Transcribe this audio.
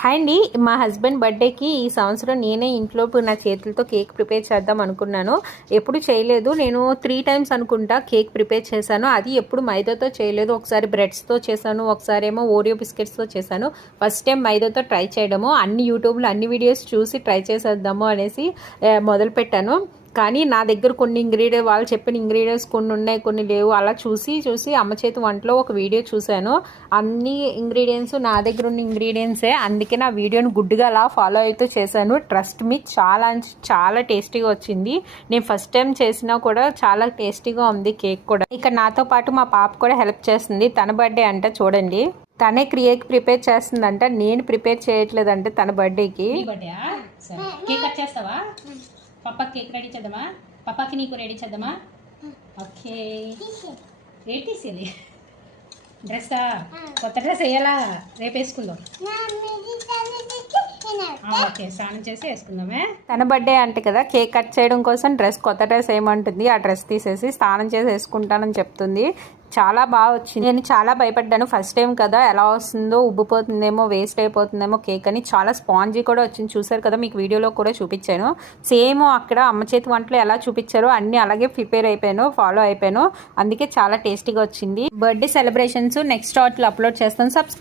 Hi అండి. మా husband బర్త్డేకి ఈ సంవత్సరం నేనే ఇంట్లో నా చేతులతో కేక్ ప్రిపేర్ చేద్దాం అనుకున్నాను. ఎప్పుడు చేయలేదు. నేను త్రీ టైమ్స్ అనుకుంటా కేక్ ప్రిపేర్ చేశాను. అది ఎప్పుడు మైదాతో చేయలేదు. ఒకసారి బ్రెడ్స్తో చేశాను. ఒకసారి ఏమో ఓరియో బిస్కెట్స్తో చేశాను. ఫస్ట్ టైం మైదాతో ట్రై చేయడము. అన్ని యూట్యూబ్లో అన్ని వీడియోస్ చూసి ట్రై చేసేద్దాము అనేసి మొదలుపెట్టాను. కానీ నా దగ్గర కొన్ని ఇంగ్రీడియం వాళ్ళు చెప్పిన ఇంగ్రీడియంట్స్ కొన్ని ఉన్నాయి కొన్ని లేవు. అలా చూసి చూసి అమ్మ చేతి వంటలో ఒక వీడియో చూశాను. అన్ని ఇంగ్రీడియంట్స్ నా దగ్గర ఉన్న ఇంగ్రీడియంట్సే అందుకే నా వీడియోని గుడ్డుగా అలా ఫాలో అవుతూ చేశాను. ట్రస్ట్ మీ చాలా చాలా టేస్టీగా వచ్చింది. నేను ఫస్ట్ టైం చేసినా కూడా చాలా టేస్టీగా ఉంది కేక్ కూడా. ఇక్కడ నాతో పాటు మా పాప కూడా హెల్ప్ చేస్తుంది. తన బర్త్డే అంట చూడండి. తనే కేక్ ప్రిపేర్ చేస్తుందంట. నేను ప్రిపేర్ చేయట్లేదంటే తన బర్త్డేకి కేక్ కట్ చేస్తావా? పప్పాకి కేక్ రెడీ చేద్దామా? పప్పాకి నీకు రెడీ చేద్దామా? ఓకే రేట్ డ్రెస్సా? కొత్త డ్రెస్ వేయాలా? రేపు వేసుకుందాం. ఓకే. స్నానం చేసి వేసుకుందామే తన బర్త్డే అంటే కదా కేక్ కట్ చేయడం కోసం డ్రెస్ కొత్త డ్రెస్ ఏమంటుంది? ఆ డ్రెస్ తీసేసి స్నానం చేసి వేసుకుంటానని చెప్తుంది. చాలా బాగా వచ్చింది. నేను చాలా భయపడ్డాను. ఫస్ట్ టైం కదా ఎలా వస్తుందో ఉబ్బిపోతుందేమో వేస్ట్ అయిపోతుందేమో కేక్ అని చాలా స్పాంజీ కూడా వచ్చింది. చూసారు కదా మీకు వీడియోలో కూడా చూపించాను. సేమ్ అక్కడ అమ్మ చేతి వంటలు ఎలా చూపించారో అన్ని అలాగే ప్రిపేర్ అయిపోయాను ఫాలో అయిపోయాను. అందుకే చాలా టేస్టీగా వచ్చింది. బర్త్డే సెలబ్రేషన్స్ నెక్స్ట్ షార్ట్లో అప్లోడ్ చేస్తాను. సబ్స్క్రైబ్